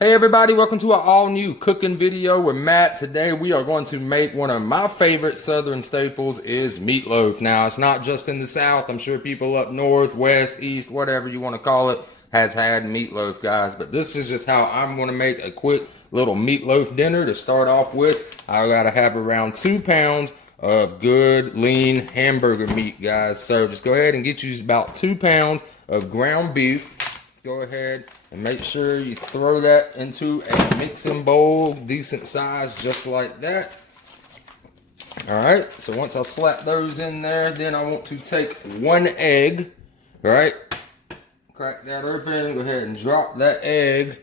Hey everybody, welcome to our all new cooking video with Matt. Today we are going to make one of my favorite southern staples is meatloaf. Now it's not just in the South. I'm sure people up north, west, east, whatever you want to call it has had meatloaf, guys. But this is just how I'm going to make a quick little meatloaf dinner to start off with. I got to have around 2 pounds of good lean hamburger meat, guys. So just go ahead and get you about 2 pounds of ground beef. Go ahead and make sure you throw that into a mixing bowl, decent size, just like that. All right, so once I slap those in there, then I want to take 1 egg, right? Crack that open, go ahead and drop that egg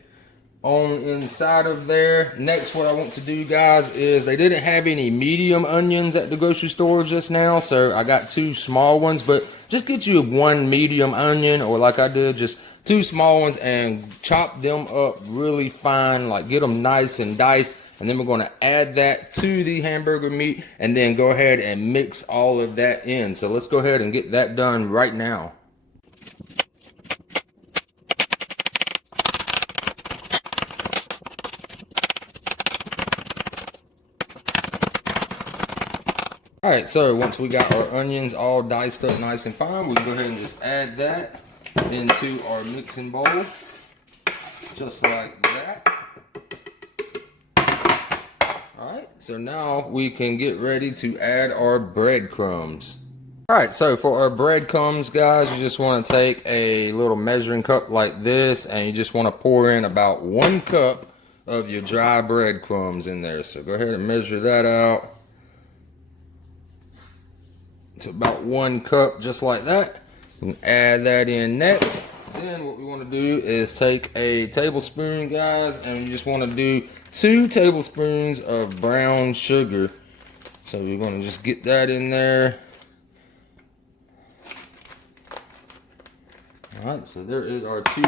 on inside of there. Next, what I want to do, guys, is they didn't have any medium onions at the grocery store just now, so I got 2 small ones, but just get you 1 medium onion, or like I did, just 2 small ones, and chop them up really fine, like get them nice and diced. And then we're going to add that to the hamburger meat and then go ahead and mix all of that in. So let's go ahead and get that done right now. All right, so once we got our onions all diced up nice and fine, we can go ahead and just add that into our mixing bowl, just like that. All right, so now we can get ready to add our breadcrumbs. All right, so for our breadcrumbs, guys, you just want to take a little measuring cup like this, and you just want to pour in about 1 cup of your dry breadcrumbs in there. So go ahead and measure that out to about 1 cup, just like that. And add that in next. Then what we want to do is take a tablespoon, guys, and you just want to do 2 tablespoons of brown sugar. So we're going to just get that in there. All right, so there is our 2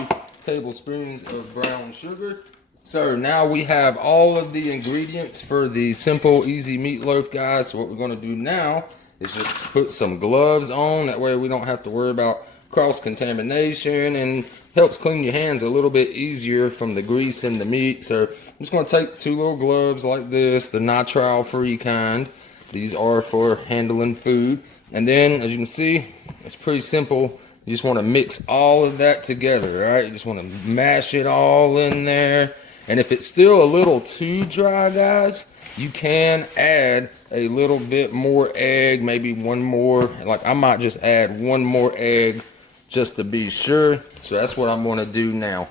tablespoons of brown sugar. So now we have all of the ingredients for the simple, easy meatloaf, guys. So what we're going to do now is just put some gloves on. That way we don't have to worry about cross-contamination, and helps clean your hands a little bit easier from the grease and the meat. So I'm just going to take 2 little gloves like this, the nitrile-free kind. These are for handling food. And then, as you can see, it's pretty simple. You just want to mix all of that together, right? You just want to mash it all in there. And if it's still a little too dry, guys, you can add a little bit more egg, maybe 1 more. Like I might just add 1 more egg just to be sure. So that's what I'm going to do now.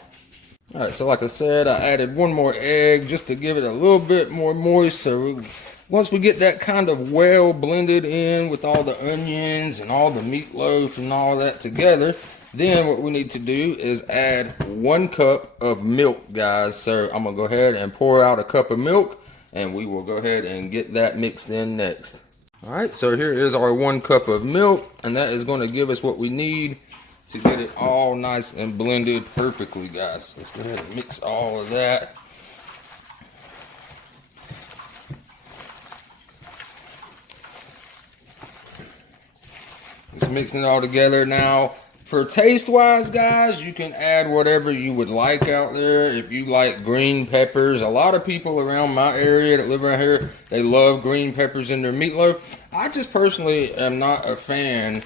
All right, so like I said, I added 1 more egg just to give it a little bit more moist. So once we get that kind of well blended in with all the onions and all the meatloaf and all that together, then what we need to do is add 1 cup of milk, guys. So I'm going to go ahead and pour out a cup of milk, and we will go ahead and get that mixed in next. All right, so here is our 1 cup of milk, and that is going to give us what we need to get it all nice and blended perfectly, guys. Let's go ahead and mix all of that. Just mixing it all together now. For taste-wise, guys, you can add whatever you would like out there. If you like green peppers, a lot of people around my area that live around here, they love green peppers in their meatloaf. I just personally am not a fan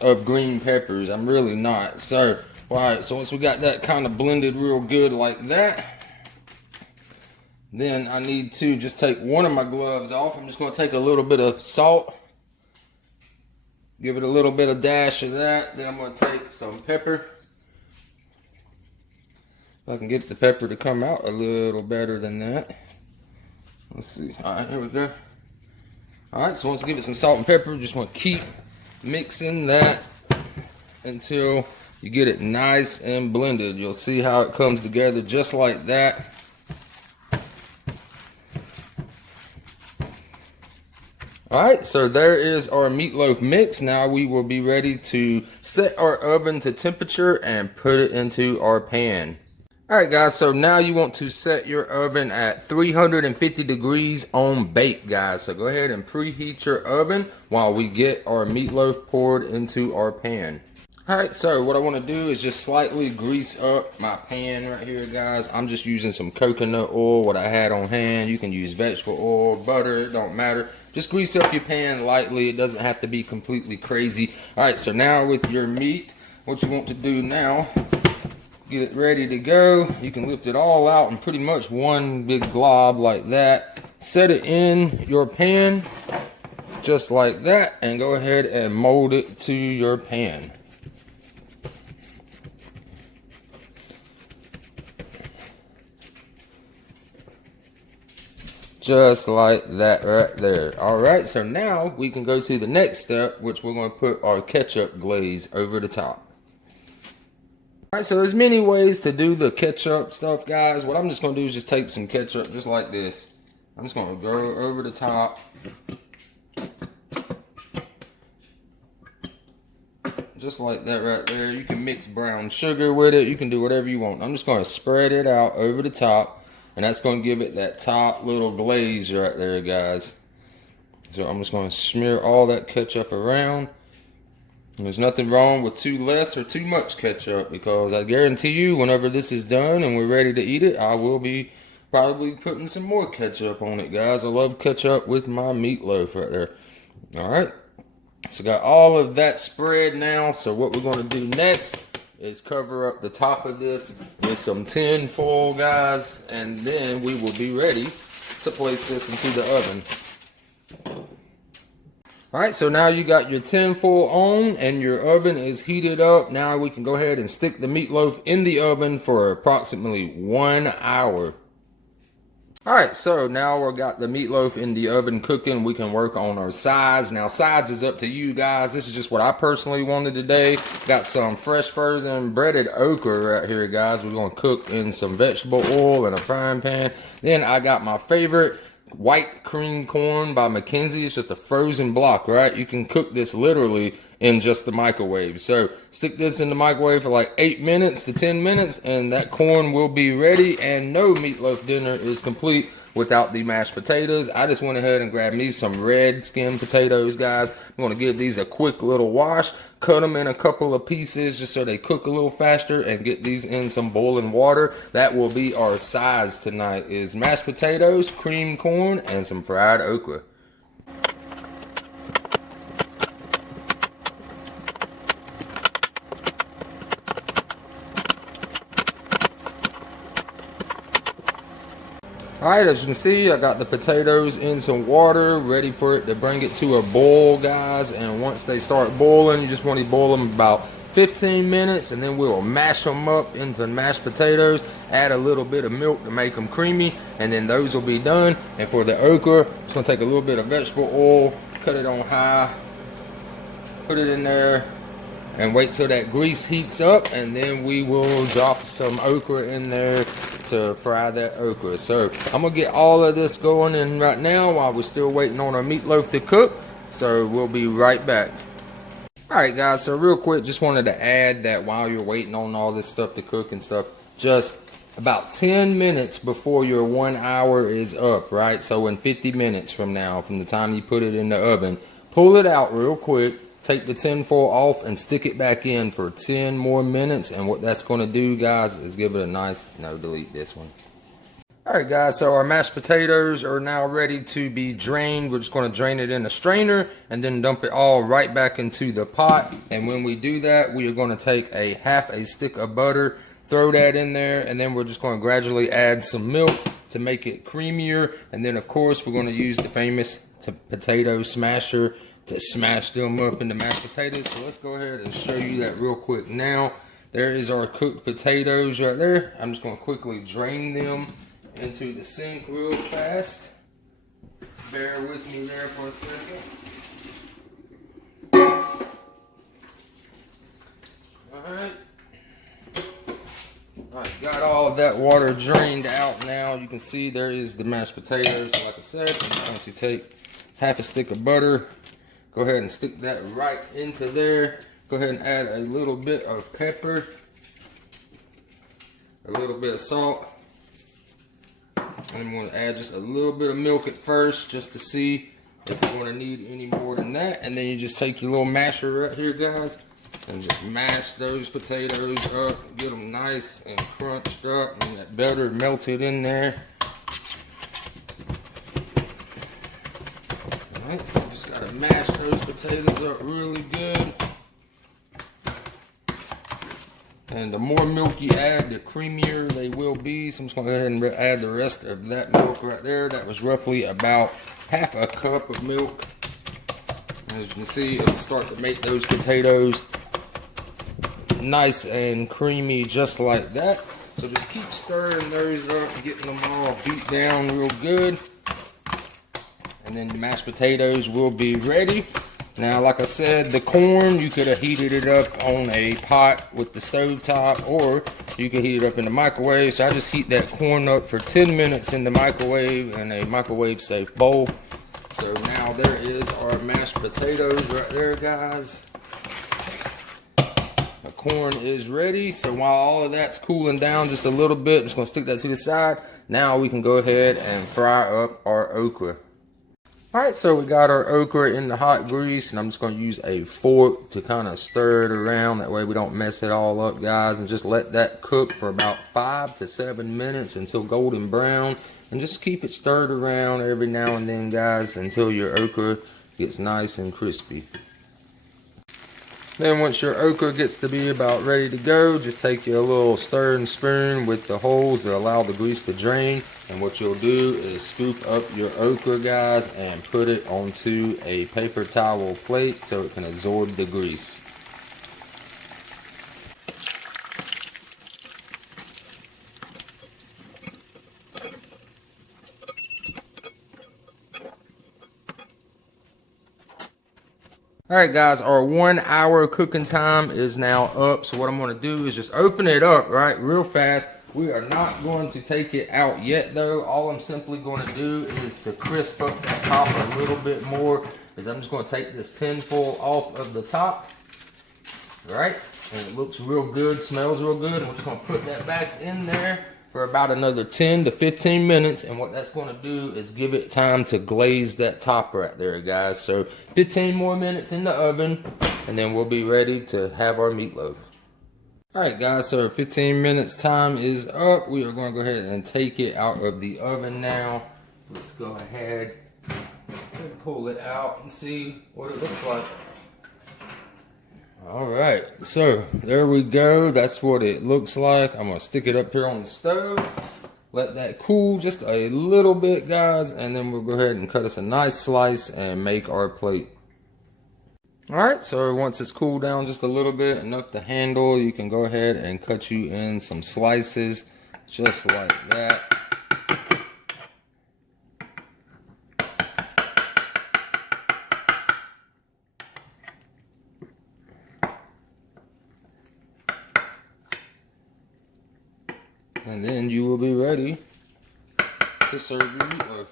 of green peppers. I'm really not. So, all right, so once we got that kind of blended real good like that, then I need to just take 1 of my gloves off. I'm just going to take a little bit of salt. Give it a little bit of dash of that. Then I'm going to take some pepper. If I can get the pepper to come out a little better than that. Let's see. All right, here we go. All right, so once you give it some salt and pepper, just want to keep mixing that until you get it nice and blended. You'll see how it comes together just like that. All right, so there is our meatloaf mix. Now we will be ready to set our oven to temperature and put it into our pan. All right, guys, so now you want to set your oven at 350 degrees on bake, guys. So go ahead and preheat your oven while we get our meatloaf poured into our pan. Alright, so what I want to do is just slightly grease up my pan right here, guys. I'm just using some coconut oil, what I had on hand. You can use vegetable oil, butter, it don't matter. Just grease up your pan lightly. It doesn't have to be completely crazy. Alright, so now with your meat, what you want to do now, get it ready to go. You can lift it all out in pretty much one big glob like that. Set it in your pan, just like that, and go ahead and mold it to your pan. Just like that right there. Alright, so now we can go to the next step, which we're going to put our ketchup glaze over the top. Alright, so there's many ways to do the ketchup stuff, guys. What I'm just going to do is just take some ketchup just like this. I'm just going to go over the top. Just like that right there. You can mix brown sugar with it. You can do whatever you want. I'm just going to spread it out over the top. And that's going to give it that top little glaze right there, guys. So I'm just going to smear all that ketchup around. And there's nothing wrong with too less or too much ketchup, because I guarantee you whenever this is done and we're ready to eat it, I will be probably putting some more ketchup on it, guys. I love ketchup with my meatloaf right there. Alright. So got all of that spread now. So what we're going to do next is cover up the top of this with some tin foil, guys, and then we will be ready to place this into the oven. Alright, so now you got your tin foil on and your oven is heated up. Now we can go ahead and stick the meatloaf in the oven for approximately 1 hour. Alright, so now we've got the meatloaf in the oven cooking. We can work on our sides. Now, sides is up to you guys. This is just what I personally wanted today. Got some fresh frozen breaded okra right here, guys. We're going to cook in some vegetable oil in a frying pan. Then I got my favorite white cream corn by Mackenzie. It's just a frozen block, right? You can cook this literally in just the microwave. So stick this in the microwave for like 8 minutes to 10 minutes and that corn will be ready. And no meatloaf dinner is complete without the mashed potatoes. I just went ahead and grabbed me some red skin potatoes, guys. I'm going to give these a quick little wash, cut them in a couple of pieces just so they cook a little faster, and get these in some boiling water. That will be our sides tonight, is mashed potatoes, cream corn, and some fried okra. Alright, as you can see, I got the potatoes in some water, ready for it to bring it to a boil, guys. And once they start boiling, you just want to boil them about 15 minutes, and then we'll mash them up into mashed potatoes, add a little bit of milk to make them creamy, and then those will be done. And for the okra, just going to take a little bit of vegetable oil, cut it on high, put it in there, and wait till that grease heats up, and then we will drop some okra in there to fry that okra. So I'm gonna get all of this going in right now while we're still waiting on our meatloaf to cook. So we'll be right back. Alright guys, so real quick, just wanted to add that while you're waiting on all this stuff to cook and stuff, just about 10 minutes before your 1 hour is up, right? So in 50 minutes from now, from the time you put it in the oven, pull it out real quick, take the tin foil off and stick it back in for 10 more minutes. And what that's going to do, guys, is give it a nice, no, delete this one. Alright guys, so our mashed potatoes are now ready to be drained. We're just going to drain it in a strainer and then dump it all right back into the pot. And when we do that, we are going to take a half a stick of butter, throw that in there, and then we're just going to gradually add some milk to make it creamier. And then of course we're going to use the famous potato smasher to smash them up into mashed potatoes. So let's go ahead and show you that real quick now. There is our cooked potatoes right there. I'm just going to quickly drain them into the sink real fast. Bear with me there for a second. Alright, got all of that water drained out now. You can see there is the mashed potatoes. Like I said, I'm going to take half a stick of butter. Go ahead and stick that right into there. Go ahead and add a little bit of pepper, a little bit of salt, and I'm going to add just a little bit of milk at first just to see if you're going to need any more than that. And then you just take your little masher right here, guys, And just mash those potatoes up, get them nice and crunched up, and that butter melted in there. Alright, so just gotta mash those potatoes up really good. And the more milk you add, the creamier they will be. So I'm just gonna go ahead and add the rest of that milk right there. That was roughly about half a cup of milk. As you can see, it'll start to make those potatoes nice and creamy just like that. So just keep stirring those up, getting them all beat down real good. And then the mashed potatoes will be ready. Now, like I said, the corn, you could have heated it up on a pot with the stove top, or you could heat it up in the microwave. So I just heat that corn up for 10 minutes in the microwave in a microwave safe bowl. So now there is our mashed potatoes right there, guys. The corn is ready. So while all of that's cooling down just a little bit, I'm just gonna stick that to the side. Now we can go ahead and fry up our okra. Alright, so we got our okra in the hot grease, and I'm just going to use a fork to kind of stir it around. That way we don't mess it all up, guys. And just let that cook for about 5 to 7 minutes until golden brown. And just keep it stirred around every now and then, guys, until your okra gets nice and crispy. Then once your okra gets to be about ready to go, just take your little stirring spoon with the holes that allow the grease to drain. And what you'll do is scoop up your okra, guys, and put it onto a paper towel plate so it can absorb the grease. Alright guys, our 1 hour cooking time is now up. So what I'm going to do is just open it up, right, real fast. We are not going to take it out yet though. All I'm simply going to do is to crisp up that top a little bit more. Is I'm just going to take this tin foil off of the top. Right? And it looks real good, smells real good. And we're just going to put that back in there for about another 10 to 15 minutes. And what that's going to do is give it time to glaze that top right there, guys. So 15 more minutes in the oven, and then we'll be ready to have our meatloaf. Alright guys, so 15 minutes time is up. We are going to go ahead and take it out of the oven now. Let's go ahead and pull it out and see what it looks like. Alright, so there we go. That's what it looks like. I'm going to stick it up here on the stove. Let that cool just a little bit, guys. And then we'll go ahead and cut us a nice slice and make our plate. Alright, so once it's cooled down just a little bit, enough to handle, you can go ahead and cut you in some slices just like that. And then you will be ready to serve your meatloaf.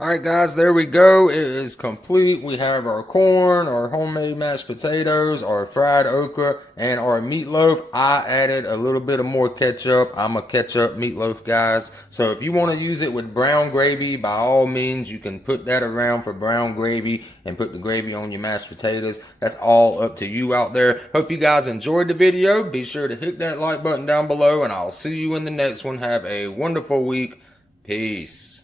Alright guys, there we go. It is complete. We have our corn, our homemade mashed potatoes, our fried okra, and our meatloaf. I added a little bit of more ketchup. I'm a ketchup meatloaf, guys. So if you want to use it with brown gravy, by all means, you can put that around for brown gravy and put the gravy on your mashed potatoes. That's all up to you out there. Hope you guys enjoyed the video. Be sure to hit that like button down below, and I'll see you in the next one. Have a wonderful week. Peace.